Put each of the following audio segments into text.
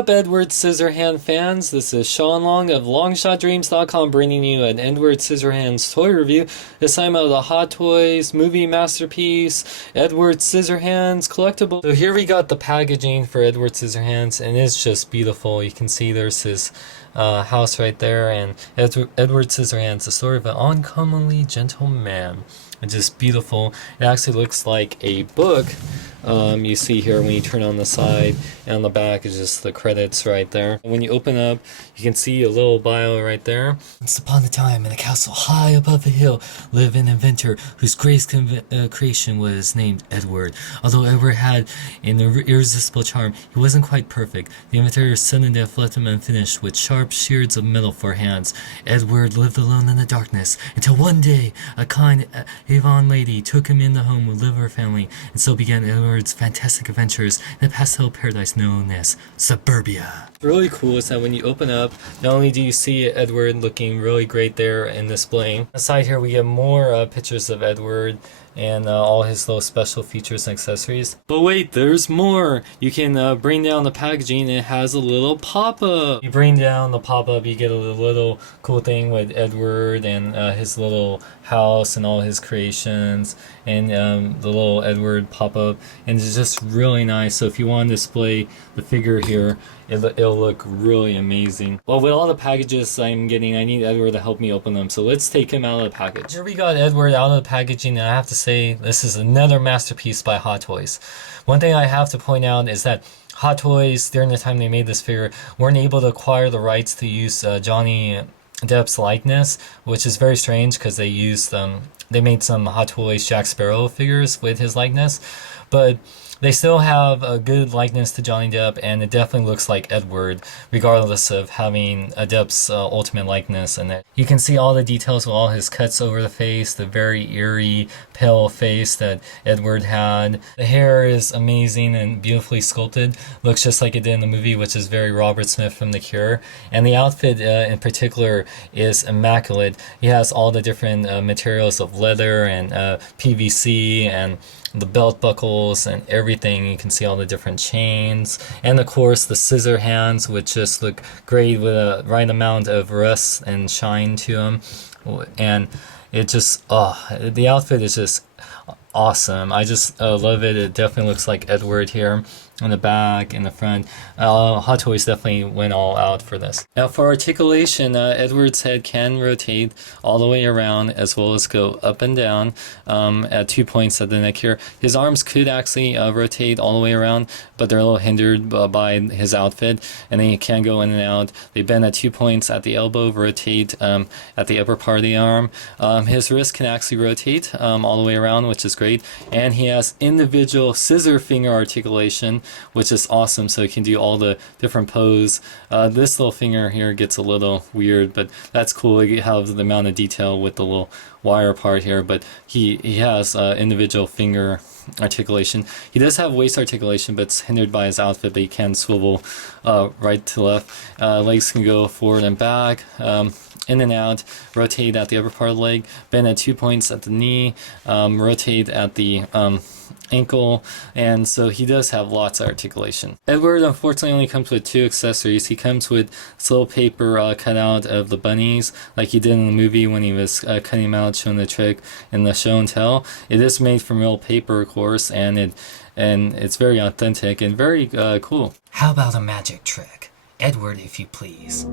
up, Edward Scissorhand fans? This is Sean Long of LongShotDreams.com bringing you an Edward Scissorhands toy review. This time of the Hot Toys movie masterpiece, Edward Scissorhands Collectible. So here we got the packaging for Edward Scissorhands, and it's just beautiful. You can see there's his house right there, and Edward Scissorhands, the story of an uncommonly gentle man. It's just beautiful. It actually looks like a book. You see here when you turn on the side, and on the back is just the credits right there. When you open up, you can see a little bio right there. Once upon a time, in a castle high above a hill, lived an inventor whose greatest creation was named Edward. Although Edward had an irresistible charm, he wasn't quite perfect. The inventor's sudden death left him unfinished, with sharp shears of metal for hands. Edward lived alone in the darkness, until one day, a kind Avon lady took him in the home to live with her family, and so began Edward's fantastic adventures in the pastel paradise known as Suburbia. What's really cool is that when you open up, not only do you see Edward looking really great there in displaying, aside here we get more pictures of Edward and all his little special features and accessories. But wait, there's more! You can bring down the packaging and it has a little pop-up! You bring down the pop-up, you get a little cool thing with Edward and his little house and all his creations, and the little Edward pop-up, and it's just really nice. So if you want to display the figure here, it'll look really amazing. Well, with all the packages I'm getting, I need Edward to help me open them, so let's take him out of the package. Here we got Edward out of the packaging, and I have to say, this is another masterpiece by Hot Toys. One thing I have to point out is that Hot Toys, during the time they made this figure, weren't able to acquire the rights to use Johnny Depp's likeness, which is very strange because they made some Hot Toys Jack Sparrow figures with his likeness, but they still have a good likeness to Johnny Depp, and it definitely looks like Edward, regardless of having a Depp's ultimate likeness in it. You can see all the details with all his cuts over the face, the very eerie, pale face that Edward had. The hair is amazing and beautifully sculpted. Looks just like it did in the movie, which is very Robert Smith from The Cure. And the outfit in particular is immaculate. He has all the different materials of leather and PVC and the belt buckles and everything. You can see all the different chains, and of course the scissor hands, which just look great with a right amount of rust and shine to them. And it just, the outfit is just awesome. I just love it. It definitely looks like Edward here in the back, in the front. Hot Toys definitely went all out for this. Now for articulation, Edward's head can rotate all the way around as well as go up and down at 2 points at the neck here. His arms could actually rotate all the way around, but they're a little hindered by his outfit, and then he can go in and out. They bend at 2 points at the elbow, rotate at the upper part of the arm. His wrist can actually rotate all the way around, which is great, and he has individual scissor finger articulation, which is awesome, so he can do all the different pose. This little finger here gets a little weird, but that's cool. You have the amount of detail with the little wire part here, but he has individual finger articulation. He does have waist articulation, but it's hindered by his outfit, but he can swivel right to left. Legs can go forward and back, in and out, rotate at the upper part of the leg, bend at 2 points at the knee, rotate at the ankle, and so he does have lots of articulation. Edward unfortunately only comes with 2 accessories. He comes with this little paper cutout of the bunnies, like he did in the movie when he was cutting them out, showing the trick in the show and tell. It is made from real paper, of course, and it's very authentic and very cool. How about a magic trick? Edward, if you please.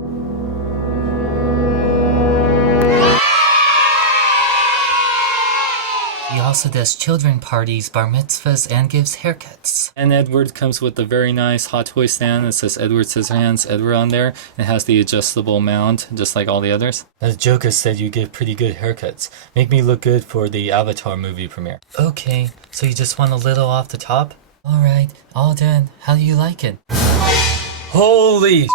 He also does children parties, bar mitzvahs, and gives haircuts. And Edward comes with a very nice Hot Toy stand that says Edward Scissorhands Edward on there. It has the adjustable mount, just like all the others. The Joker said you give pretty good haircuts. Make me look good for the Avatar movie premiere. Okay, so you just want a little off the top? Alright, all done. How do you like it? Holy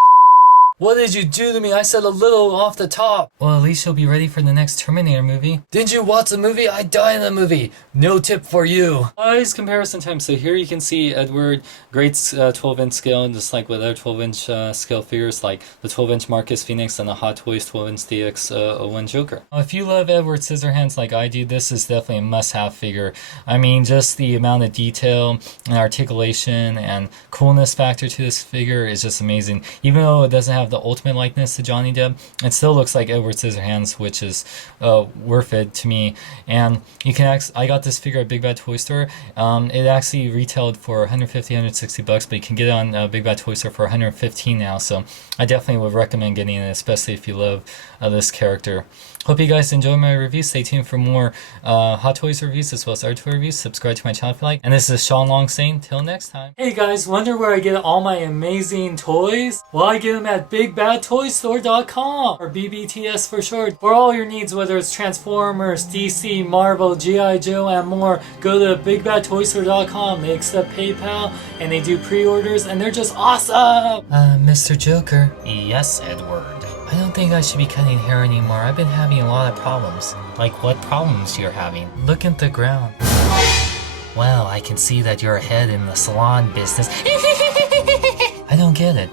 What did you do to me? I said a little off the top. Well, at least you'll be ready for the next Terminator movie. Didn't you watch the movie? I die in the movie. No tip for you. Size comparison time. So here you can see Edward, great 12-inch scale, just like with other 12-inch scale figures like the 12-inch Marcus Phoenix and the Hot Toys 12-inch DX01 Joker. If you love Edward Scissorhands like I do, this is definitely a must-have figure. I mean, just the amount of detail and articulation and coolness factor to this figure is just amazing. Even though it doesn't have the ultimate likeness to Johnny Depp, it still looks like Edward Scissorhands, which is worth it to me. And you can I got this figure at Big Bad Toy Store. It actually retailed for 150, 160 bucks, but you can get it on Big Bad Toy Store for 115 now. So I definitely would recommend getting it, especially if you love this character. Hope you guys enjoy my review. Stay tuned for more Hot Toys reviews as well as other toy reviews. Subscribe to my channel if you like. And this is Sean Long saying, till next time. Hey guys, wonder where I get all my amazing toys? Well, I get them at BigBadToyStore.com, or BBTS for short. For all your needs, whether it's Transformers, DC, Marvel, G.I. Joe, and more, go to BigBadToyStore.com. They accept PayPal, and they do pre-orders, and they're just awesome! Mr. Joker. Yes, Edward. I don't think I should be cutting hair anymore. I've been having a lot of problems. Like what problems you're having? Look at the ground. Well, I can see that you're ahead in the salon business. I don't get it.